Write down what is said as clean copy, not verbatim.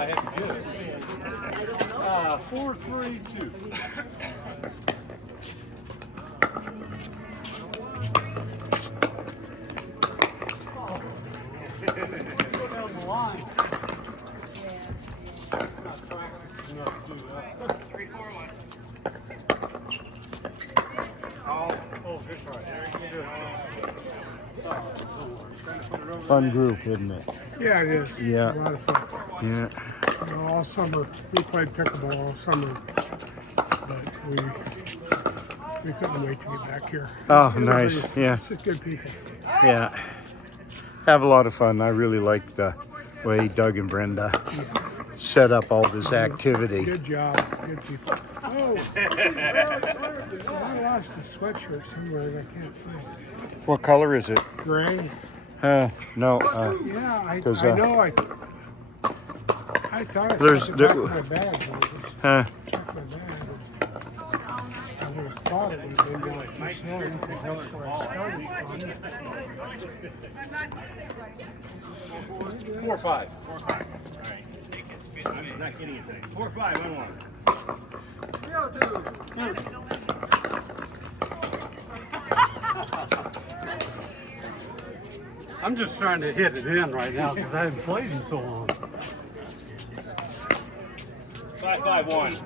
I had to get it. 432. Go down the line. Oh, good try. Fun group, isn't it? Yeah, it is. Yeah. A lot of fun. Yeah. You know, all summer, we played pickleball all summer, but we couldn't wait to get back here. Oh, nice. Yeah. It's just good people. Yeah. Have a lot of fun. I really like the way Doug and Brenda set up all this activity. Good job. Good people. Oh, I lost a sweatshirt somewhere that I can't find. What color is it? Gray. No. Yeah, I 'Cause, know. I thought I there's- stuck it there- back in my bag. But I just Huh. checked my bag. I would have thought it would have been down at Tucson because that's where I started from. 4-5. 4-5. All right. I'm not getting anything. 4-5, 1-1. I'm just trying to hit it in right now because I haven't played in so long. 5-5-1.